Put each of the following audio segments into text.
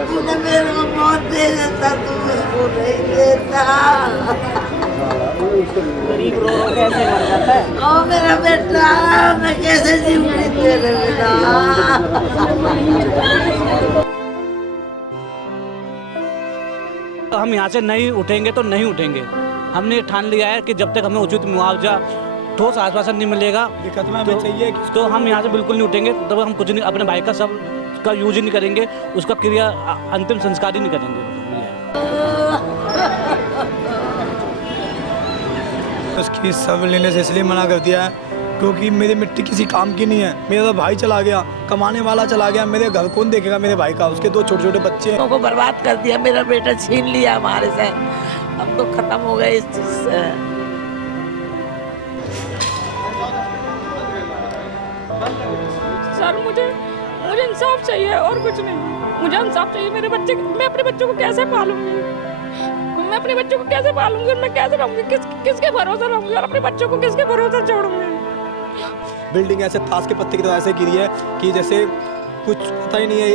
तूने मेरे को मौत दे देता, तू उसको नहीं देता। गरीब रो रो कैसे मर जाता है। ओ मेरा बेटा, मैं कैसे जीऊंगी तेरे बिना। हम यहाँ से नहीं उठेंगे तो नहीं उठेंगे। हमने ठान लिया है कि जब तक हमें उचित मुआवजा ठोस आश्वासन नहीं मिलेगा तो हम यहाँ से बिल्कुल नहीं उठेंगे। तब हम कुछ नहीं, अपने भाई का सब का यूज ही नहीं करेंगे, उसका क्रिया अंतिम संस्कार ही नहीं करेंगे। उसकी सब लेने से इसलिए मना कर दिया है क्योंकि मेरी मिट्टी किसी काम की नहीं है। मेरा तो भाई चला गया, कमाने वाला चला गया, मेरे घर कौन देखेगा मेरे भाई का? उसके दो छोटे छोटे बच्चे हैं। को बर्बाद कर दिया, मेरा बेटा छीन लिया हमारे से। हम तो खत्म हो गए इस चीज से। सर मुझे इंसाफ चाहिए और कुछ नहीं। मुझे इंसाफ चाहिए। मेरे बच्चे, मैं अपने बच्चों को कैसे पालूंगी? मैं अपने बच्चों को कैसे पालूंगी? मैं कैसे रहूंगी? किसके भरोसे रहूंगी और अपने बच्चों को किसके भरोसे छोड़ूंगी? बिल्डिंग ऐसे ताश के पत्ते की तरह ऐसे गिरी है कि जैसे कुछ पता ही नहीं है।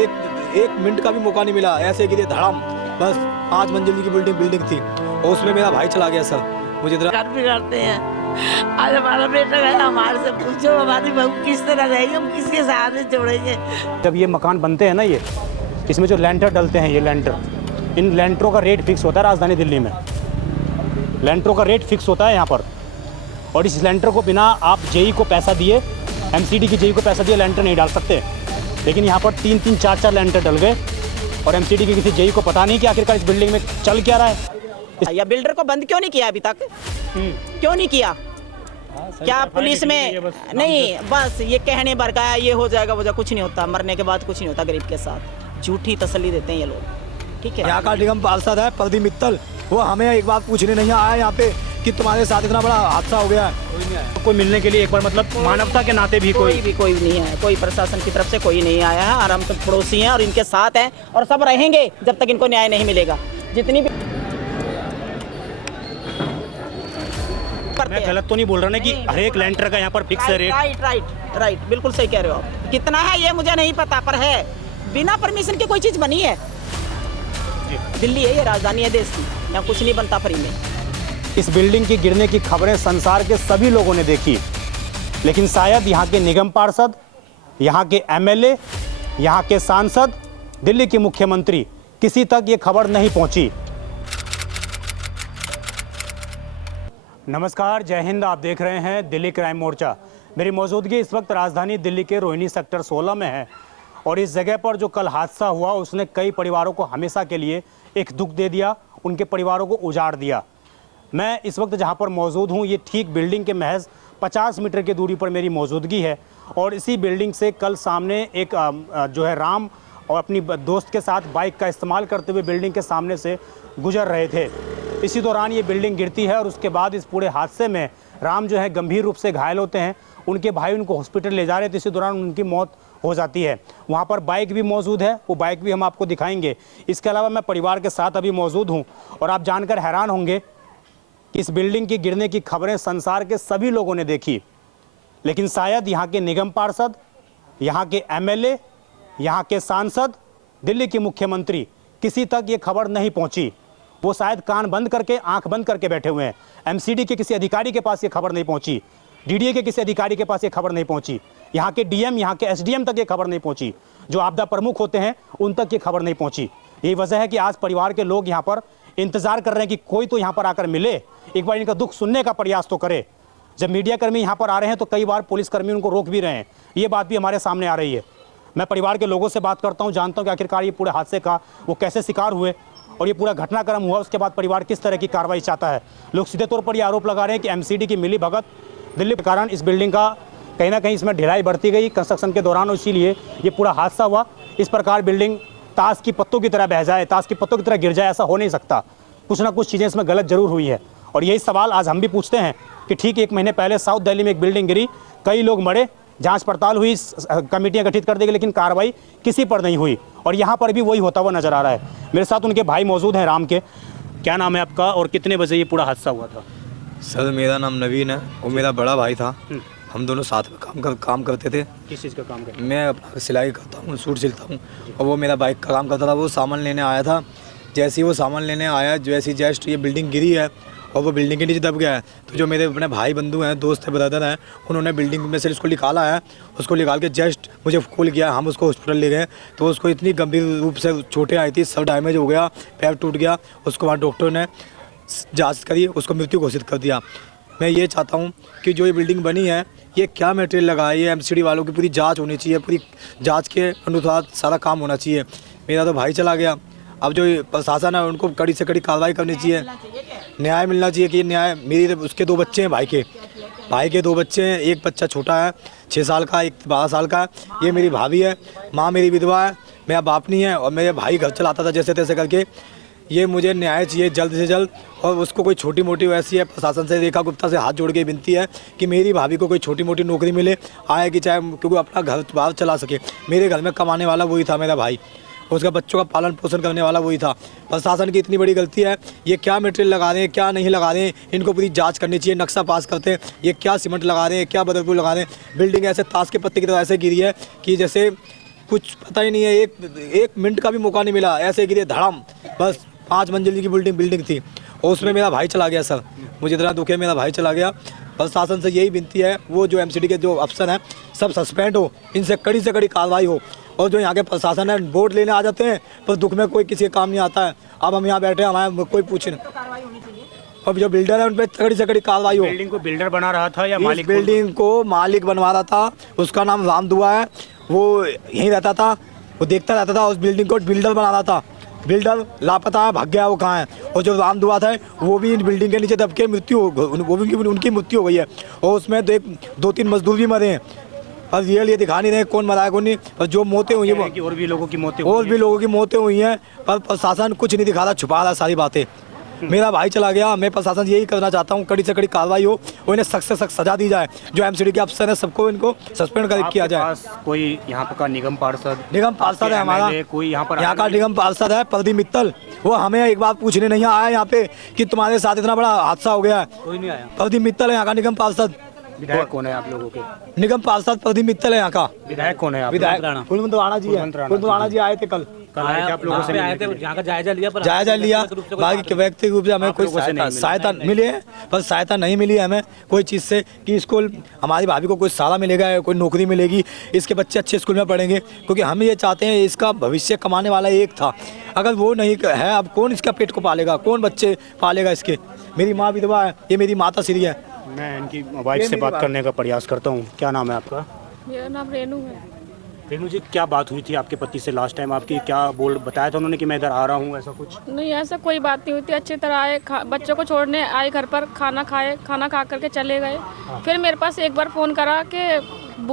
एक मिनट का भी मौका नहीं मिला, ऐसे गिरी धड़ाम। बस 5 मंजिल की बिल्डिंग थी और उसमें मेरा भाई चला गया। सर मुझे घर बिगाड़ते हैं। आज हमारा बेटा गया, हमारे से पूछो हमारी बहू किस तरह रहेगी, हम किसके सहारे छोड़ेंगे। जब ये मकान बनते हैं ना, ये इसमें जो लेंटर डलते हैं, ये लेंटर, इन लेंटरों का रेट फिक्स होता है राजधानी दिल्ली में। लेंटरों का रेट फिक्स होता है यहाँ पर, और इस लेंटर को बिना आप जेई को पैसा दिए, एमसीडी की जेई को पैसा दिए लेंटर नहीं डाल सकते। लेकिन यहाँ पर 3-3, 4-4 लेंटर डल गए और एमसीडी की किसी जेई को पता नहीं कि आखिरकार इस बिल्डिंग में चल क्या रहा है। या बिल्डर को बंद क्यों नहीं किया अभी तक? क्यों नहीं किया? क्या पुलिस में नहीं, बस ये कहने भर का ये हो जाएगा वो कुछ नहीं होता। मरने के बाद कुछ नहीं होता। गरीब के साथ झूठी तसल्ली देते हैं ये लोग। ठीक है। यहाँ का निगम पार्षद है प्रदीप मित्तल, वो हमें एक बात पूछने नहीं आया यहाँ पे कि तुम्हारे साथ इतना बड़ा हादसा हो गया है। कोई मिलने के लिए एक बार, मतलब मानवता के नाते भी कोई नहीं है। कोई प्रशासन की तरफ से कोई नहीं आया है और हम तो पड़ोसी हैं और इनके साथ हैं और सब रहेंगे जब तक इनको न्याय नहीं मिलेगा। जितनी भी मैं गलत तो नहीं बोल रहा ना कि हर एक लेंटर का यहाँ पर फिक्स है रेट? राइट, बिल्कुल सही कह रहे हो आप। कितना है ये मुझे नहीं पता, पर है। बिना परमिशन की कोई चीज़ बनी है। दिल्ली है, ये राजधानी है देश की, यहाँ कुछ नहीं बनता फ्री में। इस बिल्डिंग की गिरने की खबरें संसार के सभी लोगों ने देखी, लेकिन शायद यहाँ के निगम पार्षद, यहाँ के एमएलए, यहाँ के सांसद, दिल्ली के मुख्यमंत्री, किसी तक ये खबर नहीं पहुंची। नमस्कार, जय हिंद। आप देख रहे हैं दिल्ली क्राइम मोर्चा। मेरी मौजूदगी इस वक्त राजधानी दिल्ली के रोहिणी सेक्टर 16 में है और इस जगह पर जो कल हादसा हुआ उसने कई परिवारों को हमेशा के लिए एक दुख दे दिया, उनके परिवारों को उजाड़ दिया। मैं इस वक्त जहां पर मौजूद हूं, ये ठीक बिल्डिंग के महज 50 मीटर की दूरी पर मेरी मौजूदगी है और इसी बिल्डिंग से कल सामने एक जो है राम और अपनी दोस्त के साथ बाइक का इस्तेमाल करते हुए बिल्डिंग के सामने से गुजर रहे थे। इसी दौरान ये बिल्डिंग गिरती है और उसके बाद इस पूरे हादसे में राम जो है गंभीर रूप से घायल होते हैं। उनके भाई उनको हॉस्पिटल ले जा रहे थे, इसी दौरान उनकी मौत हो जाती है। वहाँ पर बाइक भी मौजूद है, वो बाइक भी हम आपको दिखाएंगे। इसके अलावा मैं परिवार के साथ अभी मौजूद हूँ और आप जानकर हैरान होंगे कि इस बिल्डिंग की गिरने की खबरें संसार के सभी लोगों ने देखी, लेकिन शायद यहाँ के निगम पार्षद, यहाँ के एमएलए, यहाँ के सांसद, दिल्ली के मुख्यमंत्री, किसी तक ये खबर नहीं पहुँची। वो शायद कान बंद करके, आंख बंद करके बैठे हुए हैं। एमसीडी के किसी अधिकारी के पास ये खबर नहीं पहुँची, डीडीए के किसी अधिकारी के पास ये खबर नहीं पहुँची, यहाँ के डीएम, यहाँ के एसडीएम तक ये खबर नहीं पहुँची, जो आपदा प्रमुख होते हैं उन तक ये खबर नहीं पहुँची। यही वजह है कि आज परिवार के लोग यहाँ पर इंतजार कर रहे हैं कि कोई तो यहाँ पर आकर मिले, एक बार इनका दुख सुनने का प्रयास तो करे। जब मीडिया कर्मी यहाँ पर आ रहे हैं तो कई बार पुलिसकर्मी उनको रोक भी रहे हैं, ये बात भी हमारे सामने आ रही है। मैं परिवार के लोगों से बात करता हूँ, जानता हूँ कि आखिरकार ये पूरे हादसे का वो कैसे शिकार हुए और ये पूरा घटनाक्रम हुआ, उसके बाद परिवार किस तरह की कार्रवाई चाहता है। लोग सीधे तौर पर ये आरोप लगा रहे हैं कि एमसीडी की मिली भगत दिल्ली के कारण इस बिल्डिंग का कहीं ना कहीं इसमें ढिलाई बढ़ती गई कंस्ट्रक्शन के दौरान, इसीलिए ये पूरा हादसा हुआ। इस प्रकार बिल्डिंग ताश की पत्तों की तरह बह जाए, ताश की पत्तों की तरह गिर जाए, ऐसा हो नहीं सकता। कुछ ना कुछ चीज़ें इसमें गलत जरूर हुई है और यही सवाल आज हम भी पूछते हैं कि ठीक 1 महीने पहले साउथ दिल्ली में एक बिल्डिंग गिरी, कई लोग मरे, जांच पड़ताल हुई, कमेटियां गठित कर दी गई, लेकिन कार्रवाई किसी पर नहीं हुई और यहाँ पर भी वही होता हुआ नजर आ रहा है। मेरे साथ उनके भाई मौजूद हैं, राम के। क्या नाम है आपका और कितने बजे ये पूरा हादसा हुआ था? सर मेरा नाम नवीन है और मेरा बड़ा भाई था। हम दोनों साथ में काम करते थे। किस चीज़ का काम करते मैं अपना सिलाई करता हूँ, सूट सिलता हूँ, और वो मेरा बाइक का काम करता था। वो सामान लेने आया था, जैसे ही वो सामान लेने आया, जैसे जस्ट ये बिल्डिंग गिरी है और वो बिल्डिंग के नीचे दब गया है, तो जो मेरे अपने भाई बंधु हैं, दोस्त हैं, ब्रदर हैं, उन्होंने बिल्डिंग में से उसको निकाला है। उसको निकाल के जस्ट मुझे कॉल किया, हम उसको हॉस्पिटल ले गए, तो उसको इतनी गंभीर रूप से चोटें आई थी, सब डैमेज हो गया, पैर टूट गया। उसको वहाँ डॉक्टर ने जाँच करी, उसको मृत्यु घोषित कर दिया। मैं ये चाहता हूँ कि जो ये बिल्डिंग बनी है, ये क्या मटेरियल लगा है, ये एमसीडी वालों की पूरी जांच होनी चाहिए, पूरी जांच के अनुसार सारा काम होना चाहिए। मेरा तो भाई चला गया, अब जो प्रशासन है उनको कड़ी से कड़ी कार्रवाई करनी चाहिए, न्याय मिलना चाहिए कि न्याय। मेरी उसके 2 बच्चे हैं, भाई के 2 बच्चे हैं, एक बच्चा छोटा है 6 साल का, एक 12 साल का है। ये मेरी भाभी है, माँ मेरी विधवा है, मेरा बाप नहीं है, और मेरे भाई घर चलाता था जैसे तैसे करके। ये मुझे न्याय चाहिए जल्द से जल्द, और उसको कोई छोटी मोटी वैसी है, प्रशासन से रेखा गुप्ता से हाथ जोड़ के विनती है कि मेरी भाभी को कोई छोटी मोटी नौकरी मिले, आए कि चाहे, क्योंकि अपना घर बाहर चला सके। मेरे घर में कमाने वाला वही था मेरा भाई, उसका बच्चों का पालन पोषण करने वाला वही था। प्रशासन की इतनी बड़ी गलती है, ये क्या मटेरियल लगा रहे हैं, क्या नहीं लगा रहे हैं, इनको पूरी जांच करनी चाहिए। नक्शा पास करते हैं, ये क्या सीमेंट लगा रहे हैं, क्या बदरपुर लगा रहे हैं। बिल्डिंग ऐसे ताश के पत्ते की तरह ऐसे गिरी है कि जैसे कुछ पता ही नहीं है, एक मिनट का भी मौका नहीं मिला, ऐसे गिरी धड़ाम। बस 5 मंजिल की बिल्डिंग थी, और उसमें मेरा भाई चला गया। सर मुझे इतना दुख है, मेरा भाई चला गया। प्रशासन से यही विनती है, वो जो एमसीडी के जो अफसर हैं सब सस्पेंड हो, इनसे कड़ी से कड़ी कार्रवाई हो। और जो यहाँ के प्रशासन है, वोट लेने आ जाते हैं, पर दुख में कोई किसी के काम नहीं आता है। अब हम यहाँ बैठे हैं, हमारे कोई पूछे नहीं। अब जो बिल्डर है उन पर कड़ी से कड़ी कार्रवाई हो। बिल्डिंग को बिल्डर बना रहा था या मालिक? बिल्डिंग को मालिक बनवा रहा था, उसका नाम राम दुआ है, वो यहीं रहता था, वो देखता रहता था। उस बिल्डिंग को बिल्डर बना रहा था, बिल्डर लापता है, भाग गया वो कहाँ है। और जो राम दुआ था वो भी इन बिल्डिंग के नीचे दब के मृत्यु वो भी उनकी मृत्यु हो गई है। और उसमें 2-3 मजदूर भी मरे हैं, और रियल ये दिखा नहीं रहे कौन मरा है कौन नहीं। और जो मौतें हुई हैं, और भी लोगों की मौतें हुई हैं, पर प्रशासन कुछ नहीं दिखा रहा, छुपा रहा सारी बातें। मेरा भाई चला गया, मैं प्रशासन यही करना चाहता हूँ, कड़ी से कड़ी कार्रवाई हो और इन्हें सख्त से सख्त सजा दी जाए। जो एमसीडी के अफसर है सबको इनको सस्पेंड किया जाए। कोई यहाँ का निगम पार्षद है हमारा, कोई यहाँ का निगम पार्षद है प्रदीप मित्तल, वो हमें एक बार पूछने नहीं आया यहाँ पे कि तुम्हारे साथ इतना बड़ा हादसा हो गया है। कोई नहीं आया। प्रदीप मित्तल है यहाँ का निगम पार्षद। विधायक कौन है आप लोगों के? निगम पार्षद प्रदीप मित्तल है यहाँ का। विधायक कौन है? विधायक कुलवंत राणा जी है। कुलवंत राणा जी आए थे कल आए थे आप लोगों से आए थे, यहाँ का जायजा लिया, पर जायजा लिया। बाकी व्यक्तिगत रूप से हमें कोई सहायता मिली है, पर सहायता नहीं मिली है हमें कोई चीज़ से कि स्कूल हमारी भाभी को कोई सहारा मिलेगा, कोई नौकरी मिलेगी, इसके बच्चे अच्छे स्कूल में पढ़ेंगे। क्योंकि हम ये चाहते हैं, इसका भविष्य कमाने वाला एक था, अगर वो नहीं है, अब कौन इसका पेट को पालेगा, कौन बच्चे पालेगा इसके। मेरी माँ विधवा है, ये मेरी माता श्री है। मैं इनकी वाइफ से बात करने का प्रयास करता हूँ। क्या नाम है आपका? मेरा नाम रेनू है। रेनू जी, क्या बात हुई थी आपके पति से लास्ट टाइम? आपकी क्या बताया था उन्होंने कि मैं इधर आ रहा हूँ, ऐसा कुछ? नहीं, ऐसा कोई बात नहीं हुई थी। अच्छी तरह आए, बच्चों को छोड़ने आए घर पर, खाना खा करके चले गए। फिर मेरे पास एक बार फ़ोन करा कि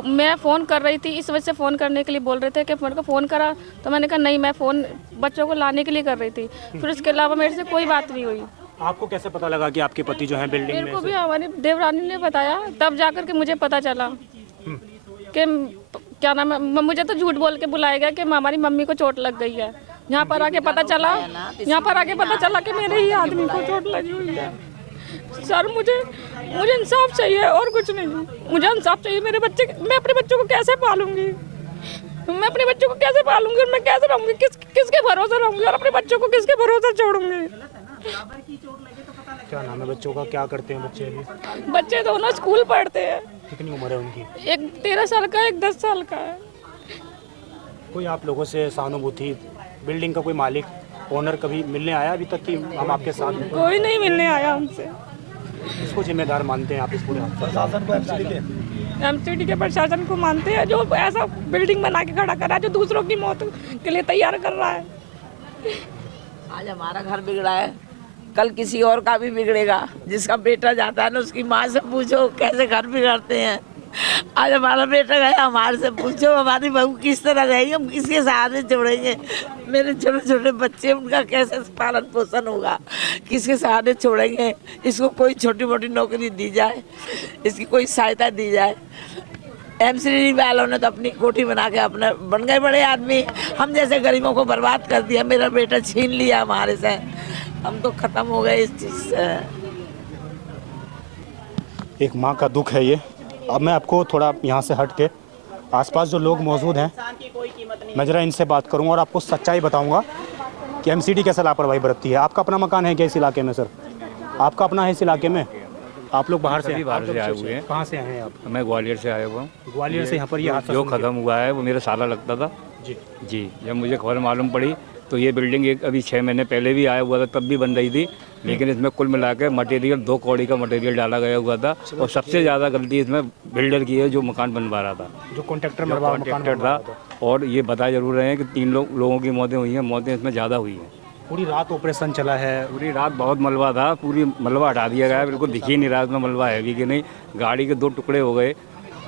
मैं फ़ोन कर रही थी, इस वजह से फ़ोन करने के लिए बोल रहे थे कि मेरे को फ़ोन करा, तो मैंने कहा नहीं, मैं फ़ोन बच्चों को लाने के लिए कर रही थी। फिर उसके अलावा मेरे से कोई बात नहीं हुई। आपको कैसे पता लगा कि आपके पति जो हैं बिल्डिंग में? मेरे को भी हमारी देवरानी ने बताया, तब जाकर के मुझे पता चला कि क्या नाम है, मुझे तो झूठ बोल के बुलाया गया कि हमारी मम्मी को चोट लग गई है। यहाँ पर आके पता चला कि मेरे ही आदमी को चोट लगी हुई है। सर मुझे इंसाफ चाहिए और कुछ नहीं। मुझे इंसाफ चाहिए। मैं अपने बच्चों को कैसे पालूंगी? मैं अपने बच्चों को कैसे पालूंगी और मैं कैसे रहूंगी? किसके भरोसे रहूंगी और अपने बच्चों को किसके भरोसे छोड़ूंगी? क्या नाम है बच्चों का? क्या करते हैं बच्चे अभी? बच्चे दोनों स्कूल पढ़ते हैं। कितनी उम्र है उनकी? एक 13 साल का, एक 10 साल का है। कोई आप लोगों से सहानुभूति, बिल्डिंग का कोई मालिक, ओनर कभी मिलने आया अभी तक कि हम आपके साथ हैं? कोई नहीं मिलने आया हमसे। इसको जिम्मेदार मानते हैं आप इस पूरे प्रशासन को? एमसीडी के प्रशासन को मानते हैं, जो ऐसा बिल्डिंग बना के खड़ा कर रहा है, जो दूसरों की मौत के लिए तैयार कर रहा है। आज हमारा घर बिगड़ा है, कल किसी और का भी बिगड़ेगा। जिसका बेटा जाता है ना, उसकी माँ से पूछो कैसे घर बिगड़ते हैं। आज हमारा बेटा गया, हमारे से पूछो हमारी बहू किस तरह रहेगी, हम किसके सहारे छोड़ेंगे। मेरे छोटे छोटे बच्चे, उनका कैसे पालन पोषण होगा, किसके सहारे छोड़ेंगे। इसको कोई छोटी मोटी नौकरी दी जाए, इसकी कोई सहायता दी जाए। एमसीडी वालों ने तो अपनी कोठी बना के अपने बन गए बड़े आदमी, हम जैसे गरीबों को बर्बाद कर दिया। मेरा बेटा छीन लिया हमारे से, हम तो ख़त्म हो गए इस चीज़ से। एक माँ का दुख है ये, अब मैं आपको थोड़ा यहाँ से हट के आसपास जो लोग मौजूद हैं मैं ज़रा इनसे बात करूँगा और आपको सच्चाई बताऊँगा कि एमसीडी कैसे लापरवाही बरतती है। आपका अपना मकान है क्या इस इलाके में सर? आपका अपना है इस इलाके में? आप लोग बाहर से से आए हुए हैं। कहाँ से आए हैं आप? मैं ग्वालियर से आया हुआ हूँ। ग्वालियर से यहाँ पर ये हादसा जो सुन के- ख़त्म हुआ है वो मेरा साला लगता था जी जी। जब मुझे खबर मालूम पड़ी तो ये बिल्डिंग एक अभी 6 महीने पहले भी आया हुआ था, तब भी बन रही थी, लेकिन इसमें कुल मिला के मटेरियल 2 कौड़ी का मटेरियल डाला गया हुआ था और सबसे ज़्यादा गलती इसमें बिल्डर की है जो मकान बनवा रहा था, जो कॉन्ट्रैक्टर जो कॉन्ट्रैक्टर था। और ये बता जरूर रहे हैं कि 3 लोगों की मौतें हुई हैं, मौतें इसमें ज़्यादा हुई हैं। पूरी रात ऑपरेशन चला है। पूरी रात बहुत मलबा था, पूरी मलबा हटा दिया गया है, बिल्कुल दिख ही नहीं रहा इसमें मलबा है भी कि नहीं। गाड़ी के 2 टुकड़े हो गए,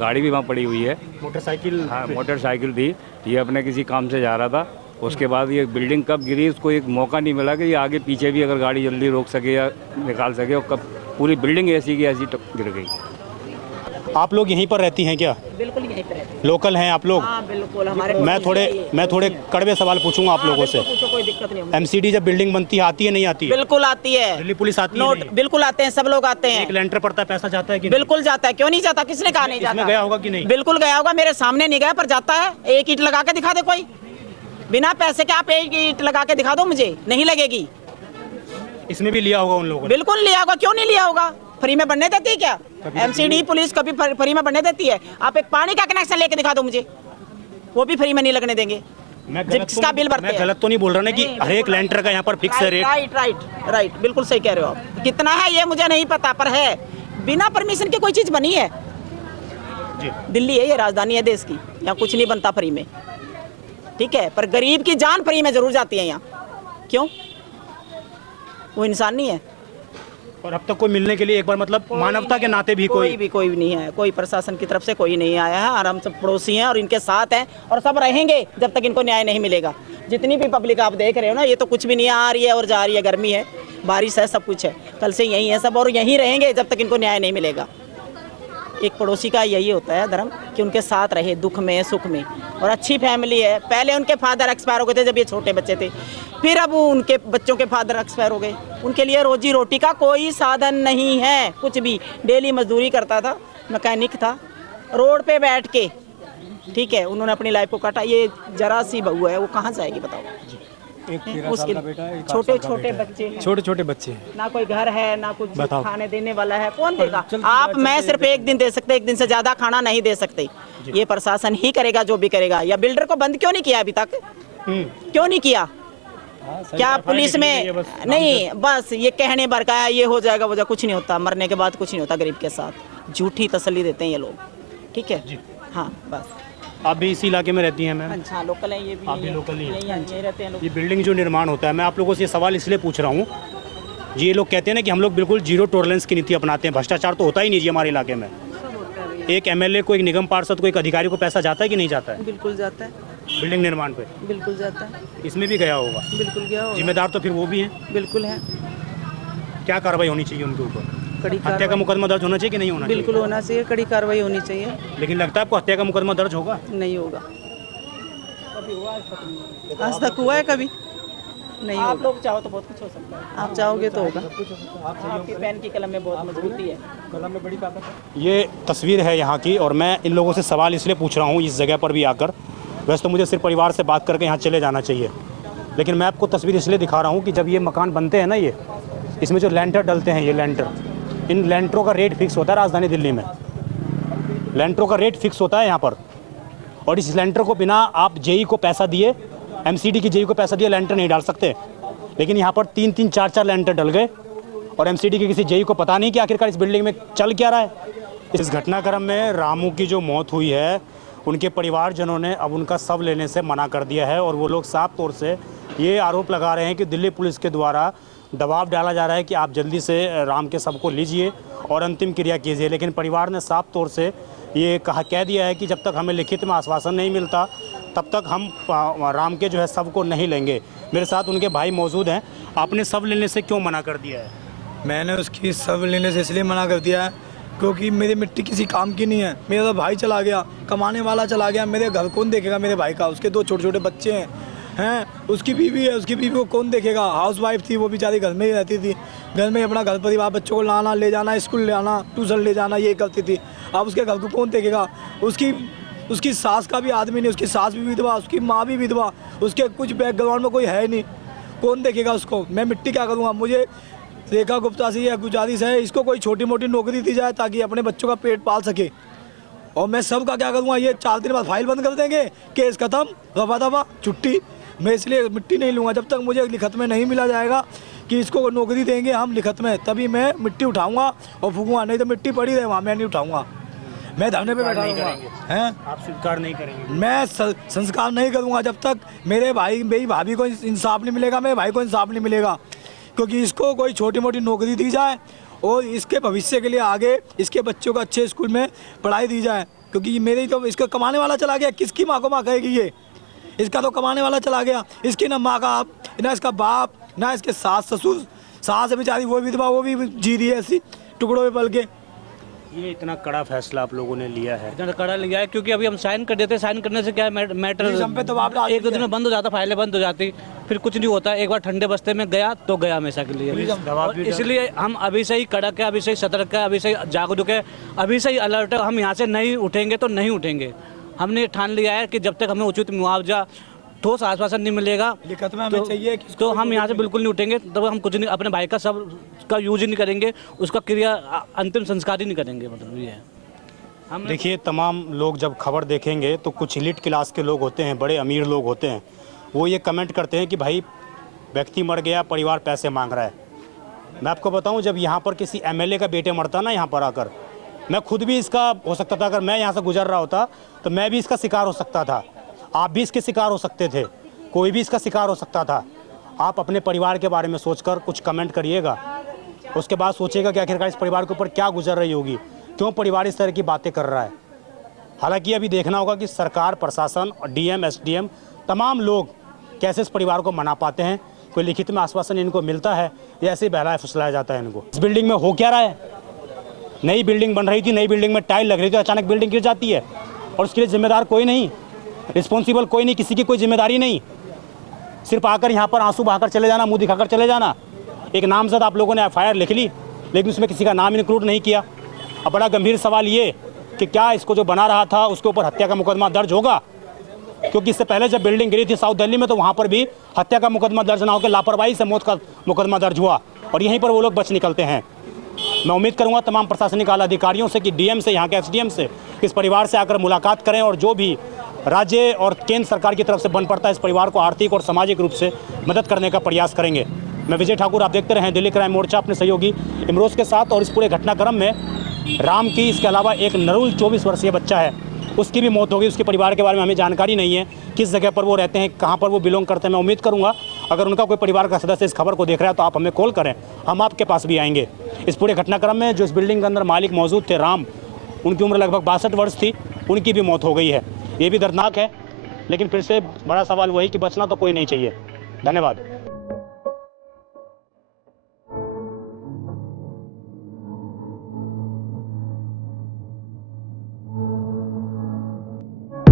गाड़ी भी वहाँ पड़ी हुई है। मोटरसाइकिल हाँ, मोटरसाइकिल थी, ये अपने किसी काम से जा रहा था। उसके बाद ये बिल्डिंग कब गिरी उसको एक मौका नहीं मिला कि ये आगे पीछे भी अगर गाड़ी जल्दी रोक सके या निकाल सके, और कब पूरी बिल्डिंग ऐसी की ऐसी गिर गई। आप लोग यहीं पर रहती हैं क्या? बिल्कुल यहीं पे रहते हैं। लोकल हैं आप लोग? हाँ बिल्कुल, हमारे मैं थोड़े कड़वे सवाल पूछूंगा आप लोगों से। पूछो, कोई दिक्कत नहीं। एमसीडी जब बिल्डिंग बनती है आती है नहीं आती है? बिल्कुल आती है, दिल्ली पुलिस आती है नोट नहीं? बिल्कुल आते हैं, सब लोग आते हैं। एक लेंटर पड़ता है, पैसा जाता है कि नहीं? बिल्कुल जाता है, क्यों नहीं जाता? किसने कहा नहीं इसमें जाता? गया होगा कि नहीं? बिल्कुल गया होगा, मेरे सामने नहीं गया पर जाता है। एक ईंट लगा के दिखा दे कोई, बिना पैसे के आप एक ईंट लगा के दिखा दो, मुझे नहीं लगेगी। इसमें भी लिया होगा उन लोगों ने? बिल्कुल लिया होगा, क्यों नहीं लिया होगा? फ्री में बनने देती है क्या एमसीडी पुलिस? कभी फ्री में बनने देती है? आप एक पानी का कनेक्शन लेके दिखा दो मुझे, वो भी फ्री में नहीं लगने देंगे। जिसका बिल भरते मैं हैं। गलत तो नहीं बोल रहा ना कि हर एक लेंटर का यहाँ पर फिक्स है रेट? राइट राइट राइट, बिल्कुल सही कह रहे हो आप। कितना है ये मुझे नहीं पता, पर है, बिना परमिशन के कोई चीज बनी है। जी। दिल्ली है, ये राजधानी है देश की, यहाँ कुछ नहीं बनता फ्री में, ठीक है? पर गरीब की जान फ्री में जरूर जाती है यहाँ। क्यों? वो इंसान नहीं है? और अब तक कोई मिलने के लिए एक बार मतलब मानवता के नाते भी कोई भी नहीं है, कोई प्रशासन की तरफ से कोई नहीं आया है। और हम सब पड़ोसी हैं और इनके साथ हैं और सब रहेंगे जब तक इनको न्याय नहीं मिलेगा। जितनी भी पब्लिक आप देख रहे हो ना, ये तो कुछ भी नहीं, आ रही है और जा रही है, गर्मी है, बारिश है, सब कुछ है, कल से यही है सब, और यहीं रहेंगे जब तक इनको न्याय नहीं मिलेगा। एक पड़ोसी का यही होता है धर्म कि उनके साथ रहे दुख में सुख में। और अच्छी फैमिली है। पहले उनके फादर एक्सपायर हो गए थे जब ये छोटे बच्चे थे, फिर अब उनके बच्चों के फादर एक्सपायर हो गए। उनके लिए रोजी रोटी का कोई साधन नहीं है, कुछ भी। डेली मजदूरी करता था, मैकेनिक था, रोड पे बैठ के, ठीक है, उन्होंने अपनी लाइफ को काटा। ये जरा सी बहू है, वो कहाँ जाएगी बताओ? उसके छोटे छोटे बच्चे हैं, छोटे छोटे बच्चे हैं, ना कोई घर है, ना कुछ खाने देने वाला है, कौन देगा? आप मैं सिर्फ एक दिन दे सकते, एक दिन से ज्यादा खाना नहीं दे सकते। ये प्रशासन ही करेगा जो भी करेगा। या बिल्डर को बंद क्यों नहीं किया अभी तक? क्यों नहीं किया? क्या पुलिस में नहीं, बस ये कहने भर का है, ये हो जाएगा वो कुछ नहीं होता, मरने के बाद कुछ नहीं होता गरीब के साथ। झूठी तसल्ली देते हैं ये लोग, ठीक है? हाँ बस। आप भी इसी इलाके में रहती हैं मैम? अच्छा, लोकल है ये भी, आप भी लोकल ही हैं? यहीं रहते हैं लोग। ये बिल्डिंग जो निर्माण होता है, मैं आप लोगों से ये सवाल इसलिए पूछ रहा हूँ, ये लोग कहते हैं ना कि हम लोग बिल्कुल जीरो टॉलरेंस की नीति अपनाते हैं, भ्रष्टाचार तो होता ही नहीं जी हमारे इलाके में। एक एमएलए को, एक निगम पार्षद को, एक अधिकारी को पैसा जाता है कि नहीं जाता है बिल्कुल जाता है, बिल्डिंग निर्माण पे? बिल्कुल जाता है, इसमें भी गया होगा? बिल्कुल गया होगा। जिम्मेदार तो फिर वो भी हैं। बिल्कुल है, क्या कार्रवाई होनी चाहिए उनके ऊपर? कड़ी हत्या का मुकदमा दर्ज होना चाहिए कि नहीं होना चाहिए? बिल्कुल होना चाहिए, कड़ी कार्रवाई होनी चाहिए। लेकिन लगता है आपको हत्या का मुकदमा दर्ज होगा? नहीं होगा, आज तक हुआ है कभी? नहीं। आप लोग चाहो तो बहुत कुछ हो सकता है, आप चाहोगे तो होगा। आपकी पेन की कलम में बहुत मजबूती है, कलम में बड़ी ताकत है। ये तस्वीर है यहाँ की, और मैं इन लोगों से सवाल इसलिए पूछ रहा हूँ इस जगह पर भी आकर। वैसे तो मुझे सिर्फ परिवार से बात करके यहाँ चले जाना चाहिए, लेकिन मैं आपको तस्वीर इसलिए दिखा रहा हूँ कि जब ये मकान बनते हैं ना, ये इसमें जो लेंटर डलते हैं, ये लेंटर, इन लेंटरों का रेट फिक्स होता है राजधानी दिल्ली में। लेंटरों का रेट फिक्स होता है यहाँ पर, और इस लेंटर को बिना आप जेई को पैसा दिए, एमसीडी की जेई को पैसा दिए लेंटर नहीं डाल सकते। लेकिन यहाँ पर 3-3, 4-4 लेंटर डल गए, और एमसीडी की किसी जेई को पता नहीं कि आखिरकार इस बिल्डिंग में चल क्या रहा है। इस घटनाक्रम में रामू की जो मौत हुई है, उनके परिवारजनों ने अब उनका शव लेने से मना कर दिया है, और वो लोग साफ तौर से ये आरोप लगा रहे हैं कि दिल्ली पुलिस के द्वारा दबाव डाला जा रहा है कि आप जल्दी से राम के शव को लीजिए और अंतिम क्रिया कीजिए। लेकिन परिवार ने साफ तौर से ये कह दिया है कि जब तक हमें लिखित में आश्वासन नहीं मिलता तब तक हम राम के जो है शव को नहीं लेंगे। मेरे साथ उनके भाई मौजूद हैं। आपने शव लेने से क्यों मना कर दिया है? मैंने उसकी शव लेने से इसलिए मना कर दिया है क्योंकि मेरी मिट्टी किसी काम की नहीं है। मेरा तो भाई चला गया, कमाने वाला चला गया, मेरे घर कौन देखेगा मेरे भाई का? उसके 2 छोटे छोटे बच्चे हैं, हैं, उसकी बीवी है, उसकी बीवी को कौन देखेगा? हाउस वाइफ थी, वो बेचारी घर में ही रहती थी, घर में अपना घर परिवार, बच्चों को लाना ले जाना, स्कूल ले आना, ट्यूशन ले जाना, ये करती थी। अब उसके घर को कौन देखेगा? उसकी सास का भी आदमी नहीं, उसकी सास भी विधवा, उसकी माँ भी विधवा, उसके कुछ बैकग्राउंड में कोई है नहीं, कौन देखेगा उसको? मैं मिट्टी क्या करूँगा? मुझे रेखा गुप्ता से यह गुजारिश है, इसको कोई छोटी मोटी नौकरी दी जाए ताकि अपने बच्चों का पेट पाल सके। और मैं सबका क्या करूँगा? ये 4 दिन बाद फाइल बंद कर देंगे, केस खत्म, रफा दफा छुट्टी। मैं इसलिए मिट्टी नहीं लूँगा जब तक मुझे लिखत में नहीं मिला जाएगा कि इसको नौकरी देंगे हम लिखत में, तभी मैं मिट्टी उठाऊँगा और फूकूँगा, नहीं तो मिट्टी पड़ी रहे वहाँ, मैं नहीं उठाऊँगा। मैं धरने पे बैठा रहूँगा। हैं? आप स्वीकार नहीं करेंगे? मैं संस्कार नहीं करूँगा जब तक मेरी भाभी को इंसाफ नहीं मिलेगा, मेरे भाई को इंसाफ नहीं मिलेगा। क्योंकि इसको कोई छोटी मोटी नौकरी दी जाए और इसके भविष्य के लिए आगे इसके बच्चों को अच्छे स्कूल में पढ़ाई दी जाए। क्योंकि मेरे तो इसका कमाने वाला चला गया, किसकी माँ को माँ कहेगी ये? इसका तो कमाने वाला चला गया, इसकी ना माँ का, ना इसका बाप, ना इसके सास ससुर। सास बेचारी वो विधवा, वो भी जी रही है ऐसी टुकड़ों में पल के। ये इतना कड़ा फैसला आप लोगों ने लिया है? इतना कड़ा लिया है क्योंकि अभी हम साइन कर देते, साइन करने से क्या है मैटर हम पे दबाव डाल एक दो दिन में बंद हो जाता, फाइलें बंद हो जाती, फिर कुछ नहीं होता। एक बार ठंडे बस्ते में गया तो गया हमेशा के लिए। और इसलिए हम अभी से ही कड़क है, अभी से ही सतर्क है, अभी से ही जागरूक है, अभी से ही अलर्ट है। हम यहाँ से नहीं उठेंगे तो नहीं उठेंगे। हमने ठान लिया है कि जब तक हमें उचित मुआवजा, ठोस आश्वासन नहीं मिलेगा लिखत में हमें चाहिए तो हम यहाँ से बिल्कुल नहीं उठेंगे। तब हम कुछ नहीं, अपने भाई का सब का यूज ही नहीं करेंगे, उसका क्रिया अंतिम संस्कार ही नहीं करेंगे। मतलब ये है। हम देखिए, तमाम लोग जब खबर देखेंगे तो कुछ एलिट क्लास के लोग होते हैं, बड़े अमीर लोग होते हैं, वो ये कमेंट करते हैं कि भाई व्यक्ति मर गया, परिवार पैसे मांग रहा है। मैं आपको बताऊं, जब यहाँ पर किसी एमएलए का बेटे मरता ना यहाँ पर आकर, मैं खुद भी इसका हो सकता था, अगर मैं यहाँ से गुजर रहा होता तो मैं भी इसका शिकार हो सकता था, आप भी इसके शिकार हो सकते थे, कोई भी इसका शिकार हो सकता था। आप अपने परिवार के बारे में सोचकर कुछ कमेंट करिएगा, उसके बाद सोचिएगा कि आखिरकार इस परिवार के ऊपर क्या गुजर रही होगी, क्यों परिवार इस तरह की बातें कर रहा है। हालांकि अभी देखना होगा कि सरकार, प्रशासन और डीएम, एसडीएम, तमाम लोग कैसे इस परिवार को मना पाते हैं। कोई लिखित में आश्वासन इनको मिलता है या ऐसे ही बहलाया फुसलाया जाता है इनको। इस बिल्डिंग में हो क्या रहा है? नई बिल्डिंग बन रही थी, नई बिल्डिंग में टाइल लग रही थी, अचानक बिल्डिंग गिर जाती है और उसके लिए जिम्मेदार कोई नहीं, रिस्पॉन्सिबल कोई नहीं, किसी की कोई जिम्मेदारी नहीं। सिर्फ आकर यहाँ पर आंसू बहाकर चले जाना, मुंह दिखाकर चले जाना। एक नामजद आप लोगों ने एफआईआर लिख ली, लेकिन उसमें किसी का नाम इंक्लूड नहीं किया। अब बड़ा गंभीर सवाल ये कि क्या इसको जो बना रहा था उसके ऊपर हत्या का मुकदमा दर्ज होगा? क्योंकि इससे पहले जब बिल्डिंग गिरी थी साउथ दिल्ली में, तो वहाँ पर भी हत्या का मुकदमा दर्ज ना होकर लापरवाही से मौत का मुकदमा दर्ज हुआ और यहीं पर वो लोग बच निकलते हैं। मैं उम्मीद करूंगा तमाम प्रशासनिक आला अधिकारियों से कि डीएम से, यहाँ के एसडीएम से, इस परिवार से आकर मुलाकात करें और जो भी राज्य और केंद्र सरकार की तरफ से बन पड़ता है इस परिवार को आर्थिक और सामाजिक रूप से मदद करने का प्रयास करेंगे। मैं विजय ठाकुर, आप देखते रहें दिल्ली क्राइम मोर्चा, अपने सहयोगी इमरोज के साथ। और इस पूरे घटनाक्रम में राम की, इसके अलावा एक नरुल 24 वर्षीय बच्चा है, उसकी भी मौत हो गई। उसके परिवार के बारे में हमें जानकारी नहीं है, किस जगह पर वो रहते हैं, कहाँ पर वो बिलोंग करते हैं। मैं उम्मीद करूँगा अगर उनका कोई परिवार का सदस्य इस खबर को देख रहा है तो आप हमें कॉल करें, हम आपके पास भी आएंगे। इस पूरे घटनाक्रम में जो इस बिल्डिंग के अंदर मालिक मौजूद थे, राम, उनकी उम्र लगभग 62 वर्ष थी, उनकी भी मौत हो गई है। ये भी दर्दनाक है, लेकिन फिर से बड़ा सवाल वही कि बचना तो कोई नहीं चाहिए। धन्यवाद।